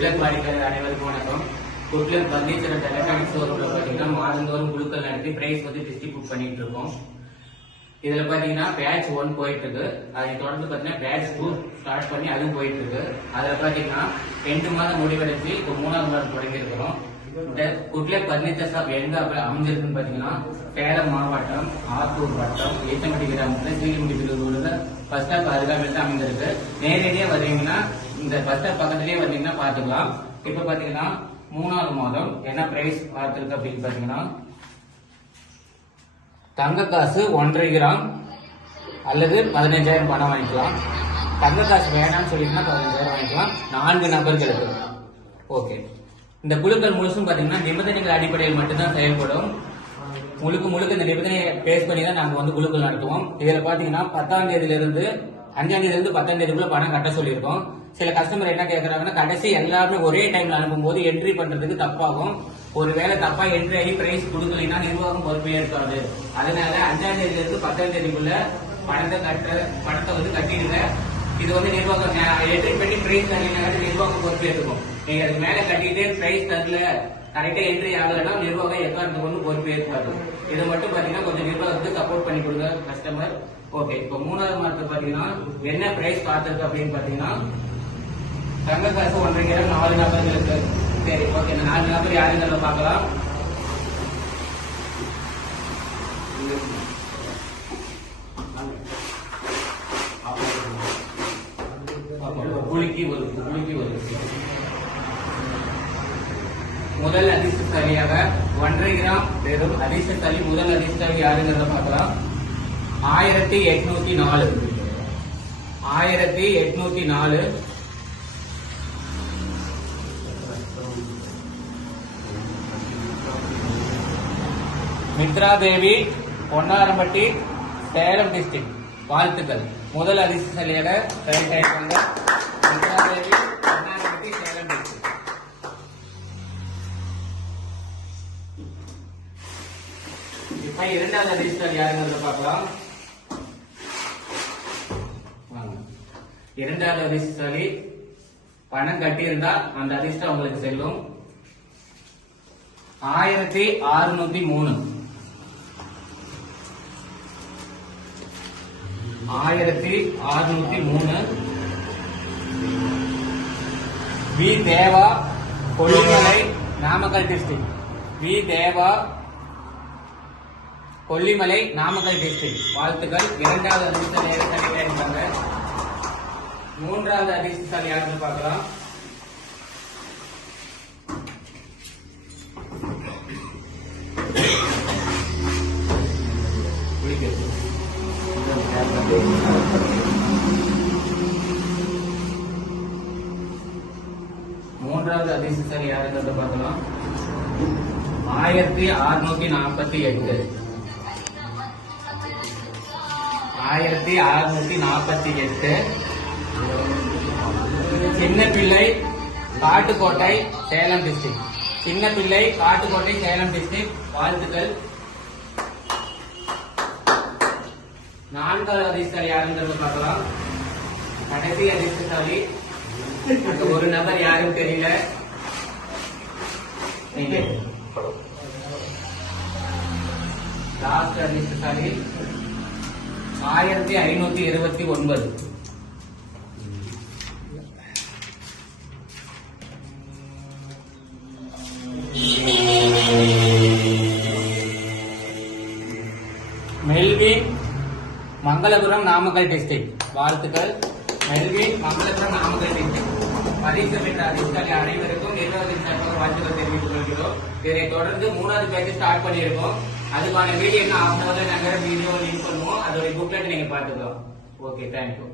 Good luck வாடிக்கையாளர் அனைவருக்கும் வணக்கம். குட்லக் பர்னிச்சர் அண்ட் எலக்ட்ரானிக்ஸ் ஸ்டோர்ல பாத்தீங்கன்னா மாதந்தோறும் குழுக்கள் நடத்தி பிரைஸ் வந்து டிஸ்ட்ரிபியூட் பண்ணிட்டு இருக்கோம். இதுல பாத்தீங்கன்னா பேட்ச் 1 போயிட்டு இருக்கு. அதை தொடர்ந்து பாத்தீங்கன்னா பேட்ச் 2 ஸ்டார்ட் பண்ணி அதுவும் போயிட்டு இருக்கு. அதுல பாத்தீங்கன்னா 2 மாதம் முடிவடைஞ்சு இப்போ 3வது மாதம் தொடங்கி இருக்கிறோம். இந்த குட்லக் பர்னிச்சர் ஷாப் எங்க அமைஞ்சிருக்குன்னு பாத்தீங்கன்னா சேலம் மாவட்டம் ஆத்தூர் வட்டம் ஏத்தம்பட்டி கிராமத்துல சீலிமுடி பிரிவுல பஸ் ஸ்டாப் அருகாமையில் தான் அமைந்திருக்கு. நேரடியா வருவீங்கன்னா இந்த பஸ் ஸ்டாப் பக்கத்திலேயே வந்தீங்கன்னா பாத்துக்கலாம். இப்ப பாத்தீங்கன்னா 3வது மாதம் என்ன பிரைஸ் பார்த்திருக்கு அப்படின்னு பாத்தீங்கன்னா தங்க காசு 1.5 கிராம் அல்லது 15,000 பணம் வாங்கிக்கலாம். தங்க காசு வேணாம்னு சொல்லிட்டுனா 15,000 வாங்கிக்கலாம் 4 நபர்களுக்கு. ஓகே, இந்த குழுக்கள் முழுசும் பாத்தீங்கன்னா நிபந்தனைகள் அடிப்படையில் மட்டும்தான் செயல்படும். முழுக்க இந்த நிபந்தனையை பேஸ் பண்ணி தான் நாங்க வந்து குழுக்கள் நடத்துவோம். இதுல பாத்தீங்கன்னா 10ஆம் தேதியிலிருந்து 5ஆம் தேதியிலிருந்து 10ஆம் தேதிக்குள்ள பணம் கட்ட சொல்லியிருக்கோம். சில கஸ்டமர் என்ன கேட்கறாங்கன்னா கடைசி எல்லாருமே ஒரே டைம்ல அனுப்பும் போது என்ட்ரி பண்றதுக்கு தப்பாகும். ஒருவேளை தப்பா என்ட்ரி ஆகி பிரைஸ் கொடுக்கலைன்னா நிர்வாகம் பொறுப்பே இருக்காது. அதனால 5ஆம் தேதியிலிருந்து 10ஆம் தேதிக்குள்ள பணத்தை வந்து கட்டிடுங்க. இது வந்து நிர்வாகம் என்ட்ரி பண்ணி பிரைஸ் தரலைன்னா நிர்வாகம் பொறுப்பே இருக்கும். நீங்க அதுக்கு மேல கட்டிட்டு பிரைஸ் தரல கரெக்டா என்ட்ரி ஆகலைன்னா நிர்வாகம் எக்காரணத்துக்கு வந்து பொறுப்பே இருக்காது. இதை மட்டும் பாத்தீங்கன்னா கொஞ்சம் நிர்வாகத்துக்கு சப்போர்ட் பண்ணி கொடுங்க கஸ்டமர். ஓகே, இப்போ 3வது மாதத்துக்கு பாத்தீங்கன்னா என்ன பிரைஸ் பார்த்திருக்கு அப்படின்னு பாத்தீங்கன்னா தங்க காசு 1.5 கிராம் 4 நபர்களுக்கு. சரி, ஓகே, இந்த 4 நபர் யாருங்கிறத பார்க்கலாம். முதல் அதிர்ஷ்டசாலியாக 1.5 கிராம் வெறும் அதிர்ஷ்டசாலி முதல் அதிர்ஷ்டசாலி யாருங்கிறத பார்க்கலாம். 1804 மித்ரா தேவி பொன்னாரம்பட்டி சேலம் டிஸ்ட்ரிக்ட். வாழ்த்துக்கள். முதல் அதிர்ஷ்டசாலியாக செலக்ட் ஆயிருக்காங்க மித்ரா தேவி பொன்னாரம்பட்டி சேலம் டிஸ்ட்ரிக்ட். இப்ப 2வது அதிர்ஷ்டசாலி யாருங்கிறத பார்க்கலாம். 2வது அதிர்ஷ்டசாலி பணம் கட்டியிருந்தா அந்த அதிர்ஷ்டம் உங்களுக்கு செல்லும். 1603 V Deva Kollimalai Namakkal district. V Deva Kollimalai Namakkal district. வாழ்த்துக்கள். 2வது அதிர்ஷ்டசாலி இருக்காங்க. 3வது அதிர்ஷ்டசாலி யாருன்னு பார்க்கலாம். மூன்றாவது அதிர்ஷ்டசாலி யாருங்கிறத பார்க்கலாம். 1648 சின்ன பிள்ளை காட்டுக்கோட்டை சேலம் டிஸ்ட்ரிக்ட். சின்ன பிள்ளை காட்டுக்கோட்டை சேலம் டிஸ்ட்ரிக்ட். வாழ்த்துக்கள். 4வது அதிர்ஷ்டசாலி யாருங்கிறத பார்க்கலாம். கடைசி அதிர்ஷ்டசாலி அந்த ஒரு நபர் யாரும் தெரியல. லாஸ்ட் அதிர்ஷ்டசாலி 1529. Melvin Mangalapuram Namakkal district. வாழ்த்துக்கள். Melvin Mangalapuram Namakkal district. பரிசு பெற்ற அதிர்ஷ்டசாலி அனைவருக்கும் நிர்வாகத்தின் சார்பாக வாழ்த்துக்கள் தெரிவித்துக் கொள்கிறோம். இதை தொடர்ந்து 3வது பேட்ச் ஸ்டார்ட் பண்ணியிருக்கோம். அதுக்கான வீடியோ என்ன ஆகும் நாங்க வீடியோ லிங்க் பண்ணுவோம். அதோட புக்லெட் நீங்க பாத்துக்கலாம். Okay, thank you.